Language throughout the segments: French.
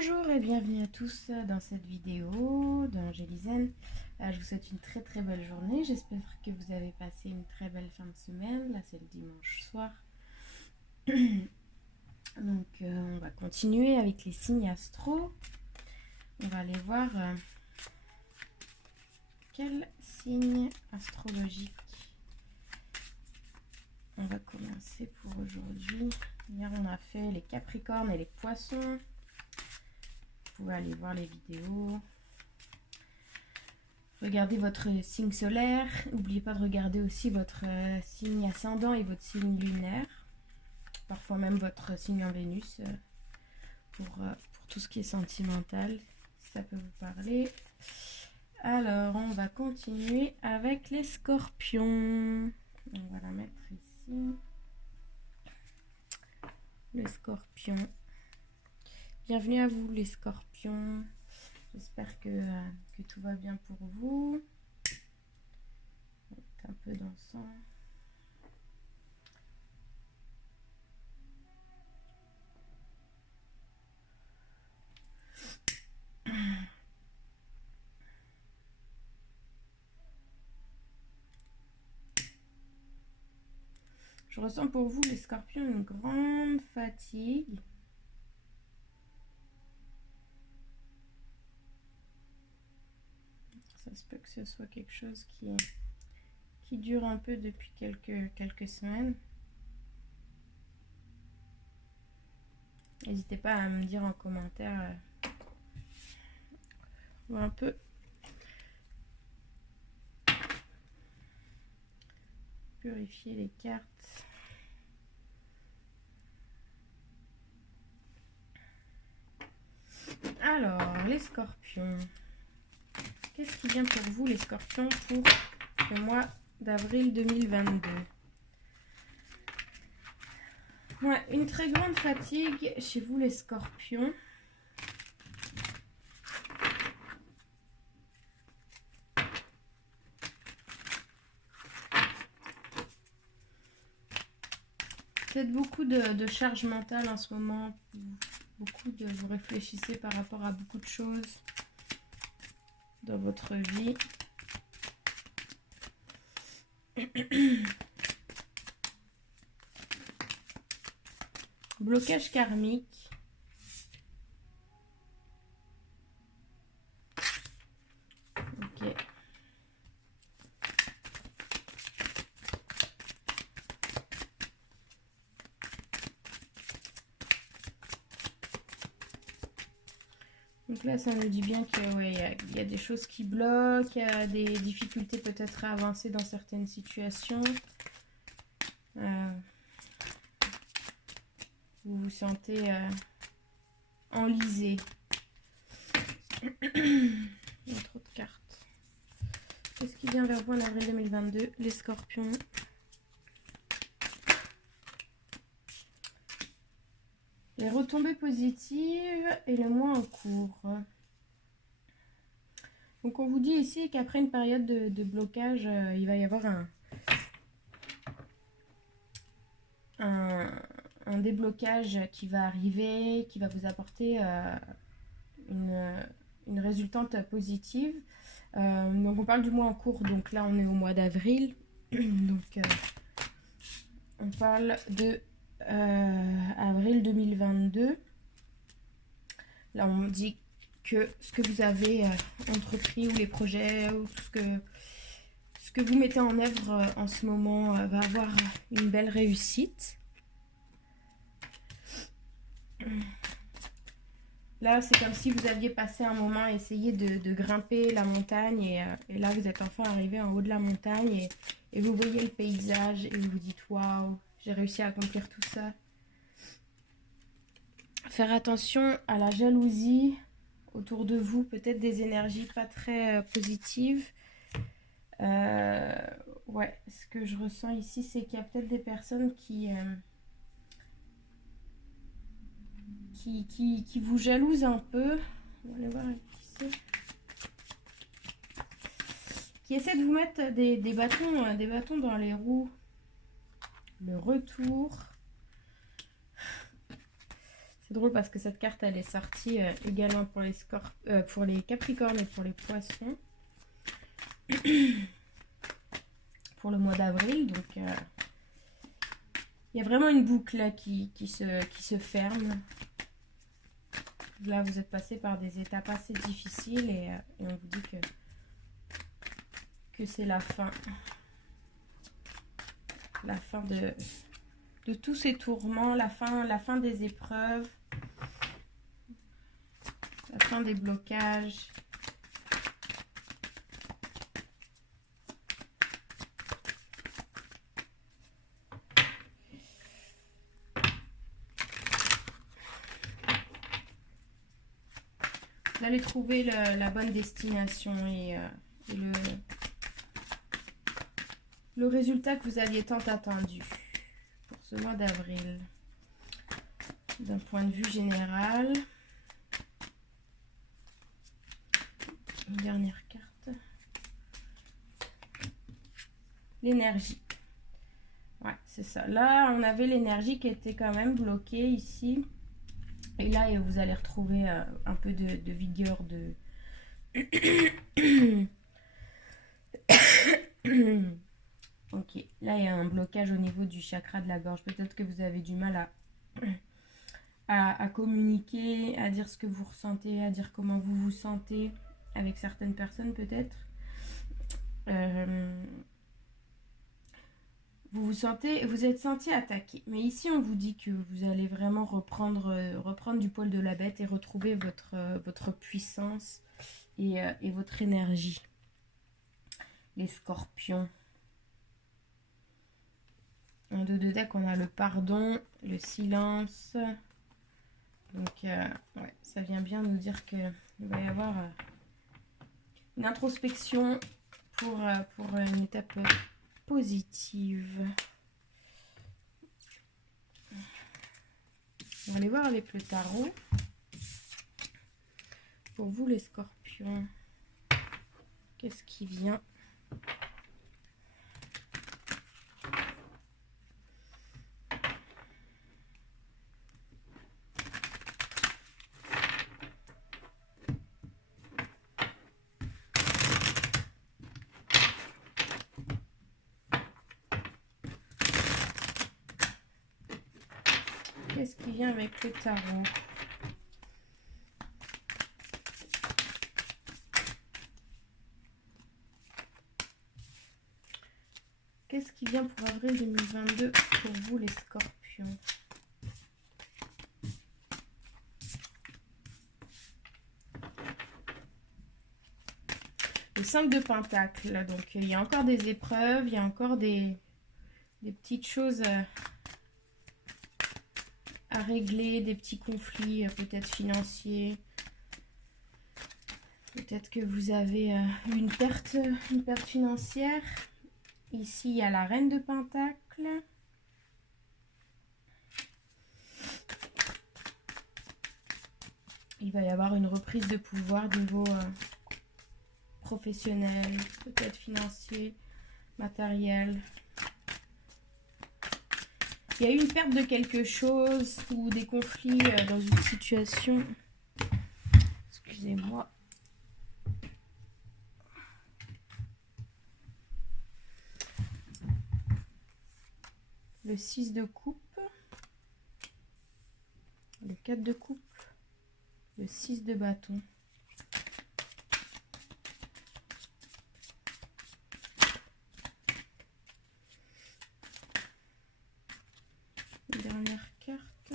Bonjour et bienvenue à tous dans cette vidéo d'Angélisène. Je vous souhaite une très belle journée. J'espère que vous avez passé une très belle fin de semaine. Là, c'est le dimanche soir. Donc, on va continuer avec les signes astro. On va aller voir quel signe astrologique on va commencer pour aujourd'hui. Hier, on a fait les Capricornes et les Poissons. Vous pouvez aller voir les vidéos. Regardez votre signe solaire. N'oubliez pas de regarder aussi votre signe ascendant et votre signe lunaire. Parfois même votre signe en Vénus pour tout ce qui est sentimental, si ça peut vous parler. Alors, on va continuer avec les Scorpions. On va la mettre ici. Le Scorpion. Bienvenue à vous les Scorpions. J'espère que tout va bien pour vous. Un peu d'encens. Je ressens pour vous les Scorpions une grande fatigue. Ça se peut que ce soit quelque chose qui dure un peu depuis quelques semaines. N'hésitez pas à me dire en commentaire. On va un peu purifier les cartes. Alors, les Scorpions. Qu'est-ce qui vient pour vous, les Scorpions, pour le mois d'avril 2022? Ouais, une très grande fatigue chez vous, les Scorpions. Peut-être beaucoup de charge mentale en ce moment. Vous réfléchissez par rapport à beaucoup de choses dans votre vie. Blocage karmique. Ok. Donc là, ça nous dit bien qu'il y a des choses qui bloquent, il y a des difficultés peut-être à avancer dans certaines situations. Vous vous sentez enlisé. Il y a trop de cartes. Qu'est-ce qui vient vers vous en avril 2022? Les Scorpions. Les retombées positives et le mois en cours. Donc on vous dit ici qu'après une période de blocage, il va y avoir un déblocage qui va arriver, qui va vous apporter une résultante positive. Donc on parle du mois en cours, donc là on est au mois d'avril. Donc on parle de avril 2022. Là on dit que ce que vous avez entrepris ou les projets ou tout ce que vous mettez en œuvre en ce moment va avoir une belle réussite. Là c'est comme si vous aviez passé un moment à essayer de grimper la montagne et là vous êtes enfin arrivé en haut de la montagne et vous voyez le paysage et vous vous dites waouh, j'ai réussi à accomplir tout ça. Faire attention à la jalousie autour de vous, peut-être des énergies pas très positives. Ouais, ce que je ressens ici, c'est qu'il y a peut-être des personnes qui vous jalousent un peu. On va aller voir qui c'est. Qui essaie de vous mettre des bâtons dans les roues. Le retour. C'est drôle parce que cette carte, elle est sortie également pour pour les Capricornes et pour les Poissons. Pour le mois d'avril. Donc, il y a vraiment une boucle là qui se ferme. Là, vous êtes passé par des étapes assez difficiles et on vous dit que c'est la fin. La fin de tous ces tourments, la fin des épreuves, la fin des blocages. Vous allez trouver la bonne destination et le résultat que vous aviez tant attendu pour ce mois d'avril. D'un point de vue général. Une dernière carte. L'énergie. Ouais, c'est ça. Là, on avait l'énergie qui était quand même bloquée ici. Et là, vous allez retrouver un peu de vigueur, de... Ok, là, il y a un blocage au niveau du chakra de la gorge. Peut-être que vous avez du mal à communiquer, à dire ce que vous ressentez, à dire comment vous vous sentez avec certaines personnes, peut-être. Vous êtes senti attaqué. Mais ici, on vous dit que vous allez vraiment reprendre du poil de la bête et retrouver votre puissance et votre énergie. Les scorpions. En dos de deck, on a le pardon, le silence. Donc, ouais, ça vient bien nous dire qu'il va y avoir une introspection pour une étape positive. On va aller voir avec le tarot. Pour vous, les scorpions, qu'est-ce qui vient ? Qu'est-ce qui vient avec le tarot? Qu'est-ce qui vient pour avril 2022 pour vous, les scorpions? Le 5 de Pentacle. Donc, il y a encore des épreuves, il y a encore des petites choses à régler, des petits conflits peut-être financiers. Peut-être que vous avez une perte financière. Ici, il y a la Reine de Pentacle. Il va y avoir une reprise de pouvoir niveau professionnel, peut-être financier, matériel. Il y a eu une perte de quelque chose ou des conflits dans une situation. Excusez-moi. Le 6 de coupe. Le 4 de coupe. Le 6 de bâton. Une dernière carte.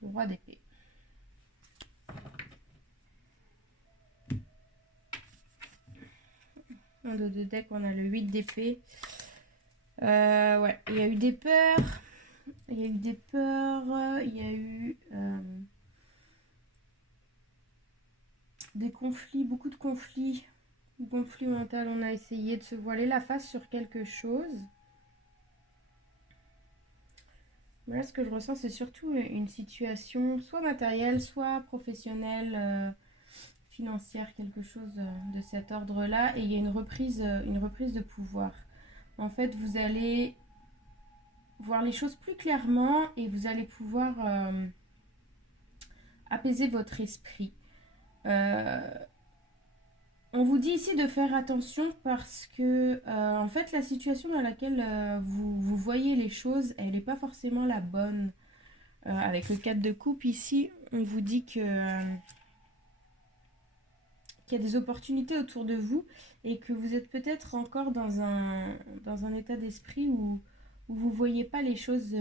Le roi d'épée. En dos de deck, on a le 8 d'épée. Ouais, il y a eu des peurs. Il y a eu des peurs. Il y a eu des conflits, beaucoup de conflits. Conflit mental, on a essayé de se voiler la face sur quelque chose. Mais là, ce que je ressens, c'est surtout une situation soit matérielle, soit professionnelle, financière, quelque chose de cet ordre-là. Et il y a une reprise de pouvoir. En fait, vous allez voir les choses plus clairement et vous allez pouvoir apaiser votre esprit. On vous dit ici de faire attention parce que en fait la situation dans laquelle vous voyez les choses, elle n'est pas forcément la bonne. Avec le 4 de coupe ici, on vous dit que qu'il y a des opportunités autour de vous et que vous êtes peut-être encore dans un état d'esprit où vous ne voyez pas les choses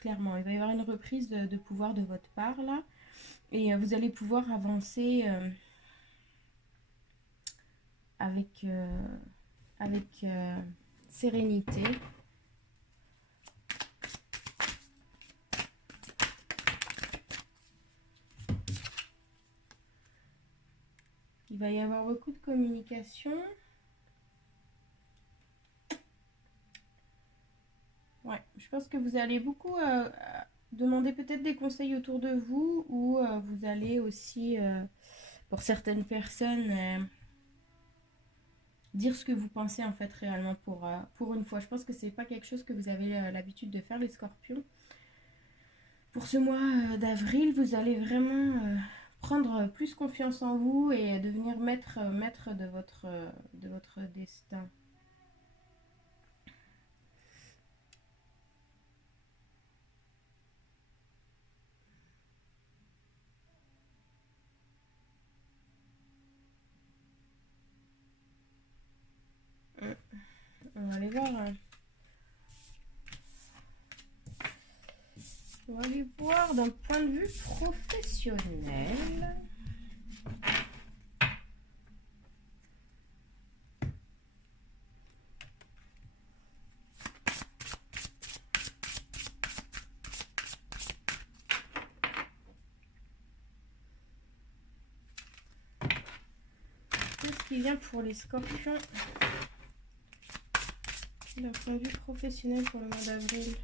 clairement. Il va y avoir une reprise de pouvoir de votre part là et vous allez pouvoir avancer avec sérénité. Il va y avoir beaucoup de communication. Ouais, je pense que vous allez beaucoup demander peut-être des conseils autour de vous ou vous allez aussi, pour certaines personnes, dire ce que vous pensez en fait réellement pour une fois. Je pense que c'est pas quelque chose que vous avez l'habitude de faire les scorpions. Pour ce mois d'avril, vous allez vraiment prendre plus confiance en vous et devenir maître de votre destin. On va aller voir. On va aller voir d'un point de vue professionnel. Qu'est-ce qui vient pour les scorpions d'un point de vue professionnel pour le mois d'avril?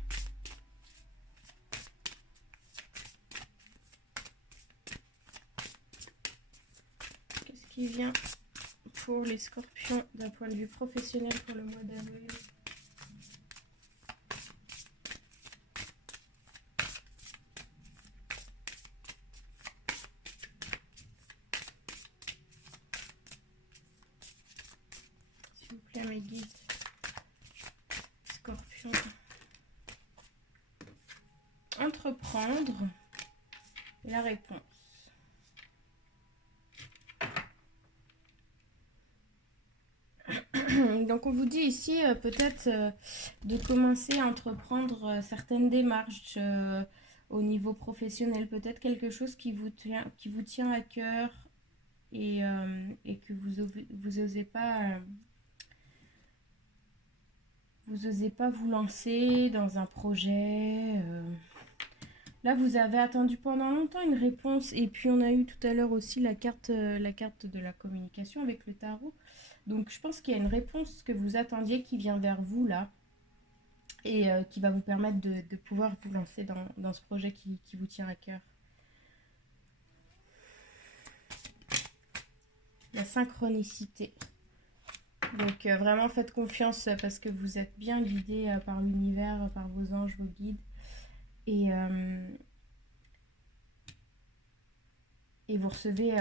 Qu'est-ce qui vient pour les scorpions d'un point de vue professionnel pour le mois d'avril? S'il vous plaît, mes guides. Scorpion. Entreprendre. Et la réponse. Donc on vous dit ici peut-être de commencer à entreprendre certaines démarches au niveau professionnel, peut-être quelque chose qui vous tient à cœur et que vous osez pas vous lancer dans un projet. Là vous avez attendu pendant longtemps une réponse et puis on a eu tout à l'heure aussi la carte de la communication avec le tarot. Donc je pense qu'il y a une réponse que vous attendiez qui vient vers vous là et qui va vous permettre de pouvoir vous lancer dans ce projet qui vous tient à cœur. La synchronicité. Donc vraiment faites confiance parce que vous êtes bien guidé par l'univers, par vos anges, vos guides. Et vous recevez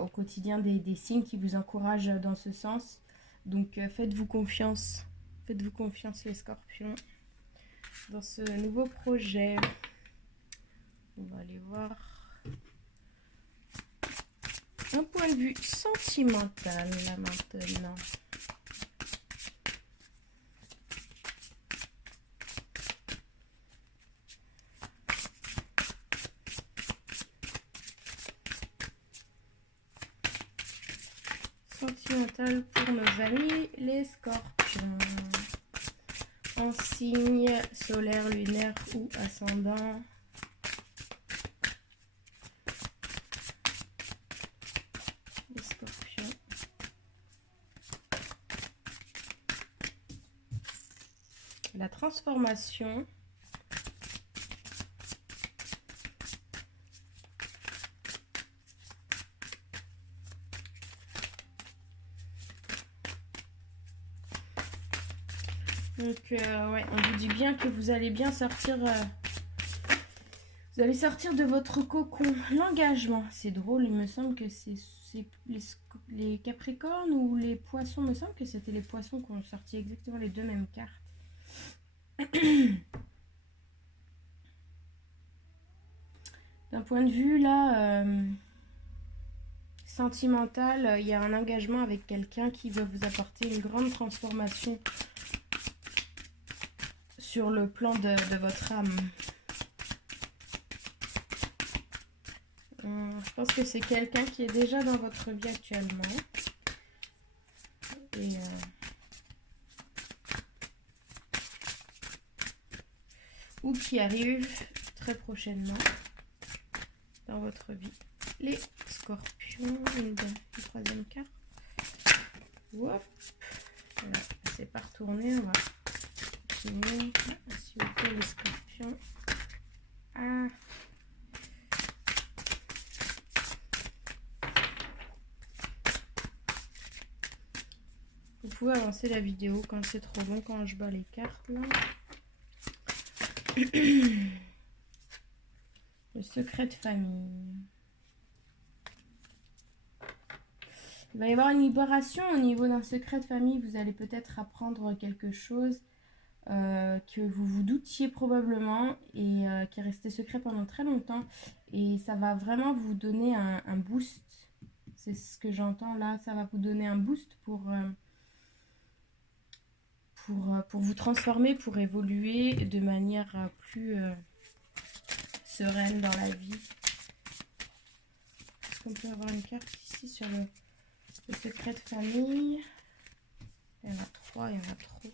au quotidien des signes qui vous encouragent dans ce sens. Donc faites-vous confiance. Faites-vous confiance les scorpions dans ce nouveau projet. On va aller voir un point de vue sentimental là maintenant. Sentimental pour nos amis les scorpions. En signe solaire, lunaire ou ascendant. Les scorpions. La transformation. Donc, ouais, on vous dit bien que vous allez bien sortir. Vous allez sortir de votre cocon. L'engagement, c'est drôle, il me semble que c'est les Capricornes ou les Poissons. Il me semble que c'était les Poissons qui ont sorti exactement les deux mêmes cartes. D'un point de vue, là, sentimental, il y a un engagement avec quelqu'un qui va vous apporter une grande transformation sur le plan de votre âme. Je pense que c'est quelqu'un qui est déjà dans votre vie actuellement. Et ou qui arrive très prochainement dans votre vie. Les scorpions, une troisième carte. Hop. Voilà, c'est pas retourné, on va continuer. S'il vous plaît, les scorpions. Ah. Vous pouvez avancer la vidéo quand c'est trop long, quand je bats les cartes là. Le secret de famille. Il va y avoir une libération au niveau d'un secret de famille. Vous allez peut-être apprendre quelque chose que vous vous doutiez probablement et qui est resté secret pendant très longtemps. Et ça va vraiment vous donner un boost. C'est ce que j'entends là. Ça va vous donner un boost pour vous transformer, pour évoluer de manière plus sereine dans la vie. Est-ce qu'on peut avoir une carte ici sur le secret de famille? Il y en a 3, il y en a trop.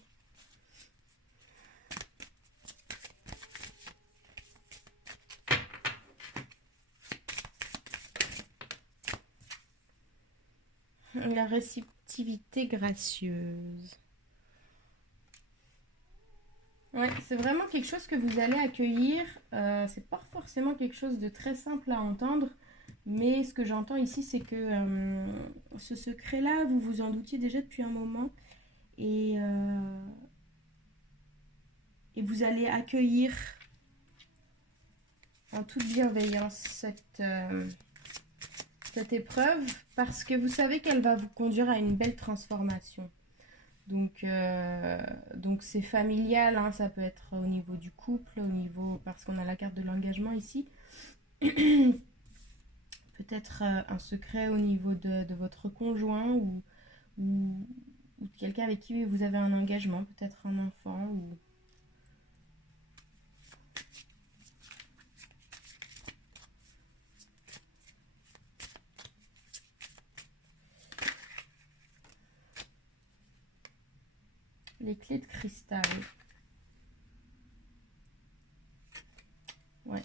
La réceptivité gracieuse. Ouais, c'est vraiment quelque chose que vous allez accueillir. C'est pas forcément quelque chose de très simple à entendre. Mais ce que j'entends ici, c'est que ce secret-là, vous vous en doutiez déjà depuis un moment. Et vous allez accueillir en toute bienveillance cette épreuve parce que vous savez qu'elle va vous conduire à une belle transformation. Donc c'est familial, hein, ça peut être au niveau du couple, au niveau parce qu'on a la carte de l'engagement ici. Peut-être un secret au niveau de votre conjoint ou quelqu'un avec qui vous avez un engagement, peut-être un enfant ou... Les clés de cristal. Ouais.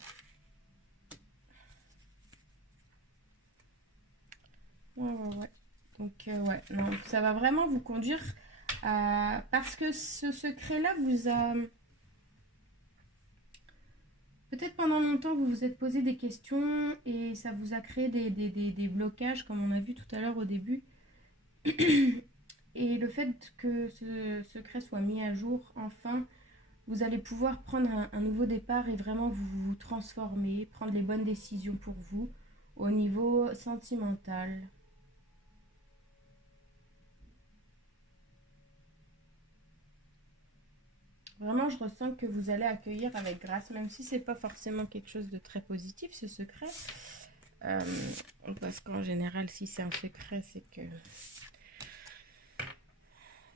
Ouais. Donc, ouais, non, ça va vraiment vous conduire à... Parce que ce secret-là vous a... Peut-être pendant longtemps, vous vous êtes posé des questions et ça vous a créé des blocages, comme on a vu tout à l'heure au début. Et le fait que ce secret soit mis à jour, enfin, vous allez pouvoir prendre un nouveau départ et vraiment vous transformer, prendre les bonnes décisions pour vous au niveau sentimental. Vraiment, je ressens que vous allez accueillir avec grâce, même si c'est pas forcément quelque chose de très positif, ce secret. Parce qu'en général, si c'est un secret, c'est que...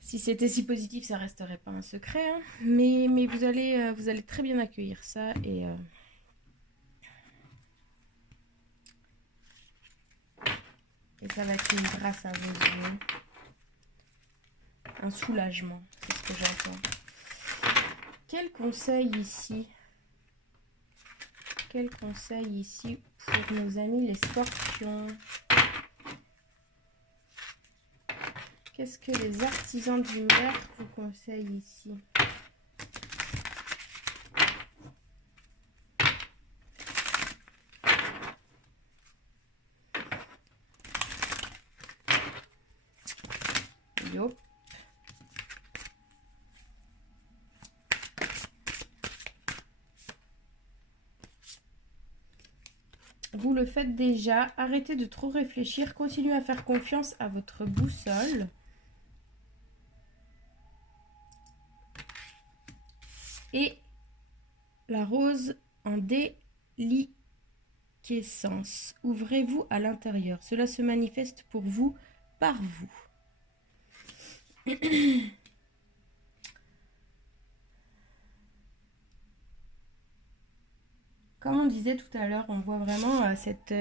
Si c'était si positif, ça resterait pas un secret. Hein. Mais vous allez très bien accueillir ça et ça va être une grâce à vos yeux. Un soulagement, c'est ce que j'entends. Quel conseil ici? Quel conseil ici pour nos amis les scorpions? Qu'est-ce que les artisans du mer vous conseillent ici? Yo. vous le faites déjà. Arrêtez de trop réfléchir. Continuez à faire confiance à votre boussole. Et la rose en déliquescence. Ouvrez-vous à l'intérieur. Cela se manifeste pour vous, par vous. Comme on disait tout à l'heure, on voit vraiment cette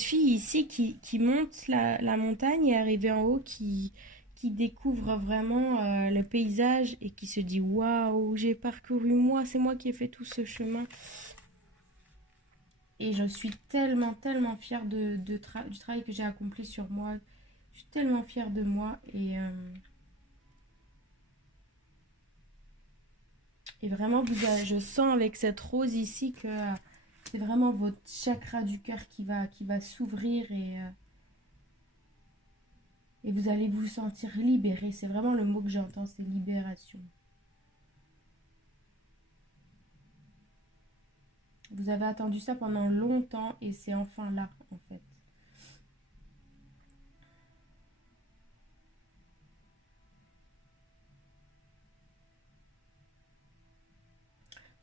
fille ici qui monte la montagne et arrivée en haut, qui découvre vraiment le paysage et qui se dit « Waouh, j'ai parcouru moi, c'est moi qui ai fait tout ce chemin. » Et je suis tellement, tellement fière du travail que j'ai accompli sur moi. Je suis tellement fière de moi et vraiment, je sens avec cette rose ici que c'est vraiment votre chakra du cœur qui va s'ouvrir et vous allez vous sentir libéré. C'est vraiment le mot que j'entends, c'est libération. Vous avez attendu ça pendant longtemps et c'est enfin là, en fait.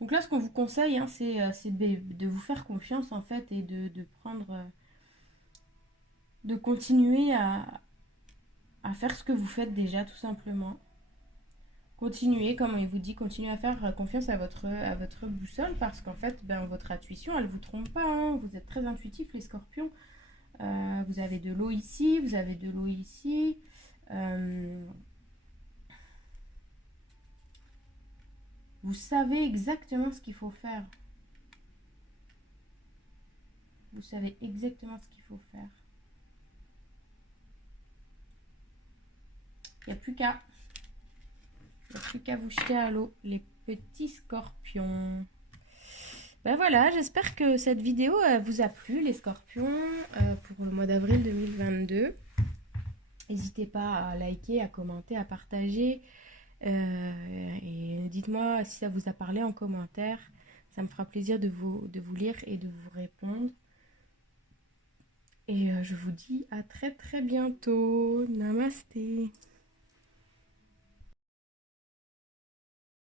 Donc là, ce qu'on vous conseille, hein, c'est de vous faire confiance, en fait, et de prendre... de continuer à faire ce que vous faites déjà, tout simplement. Continuez, comme on vous dit, continuez à faire confiance à votre boussole parce qu'en fait, ben, votre intuition, elle ne vous trompe pas. Hein. Vous êtes très intuitifs, les scorpions. Vous avez de l'eau ici, vous avez de l'eau ici. Vous savez exactement ce qu'il faut faire. Vous savez exactement ce qu'il faut faire. Il n'y a plus qu'à vous jeter à l'eau, les petits scorpions. Ben voilà, j'espère que cette vidéo vous a plu, les scorpions, pour le mois d'avril 2022. N'hésitez pas à liker, à commenter, à partager. Et dites-moi si ça vous a parlé en commentaire. Ça me fera plaisir de vous lire et de vous répondre. Et je vous dis à très très bientôt. Namasté.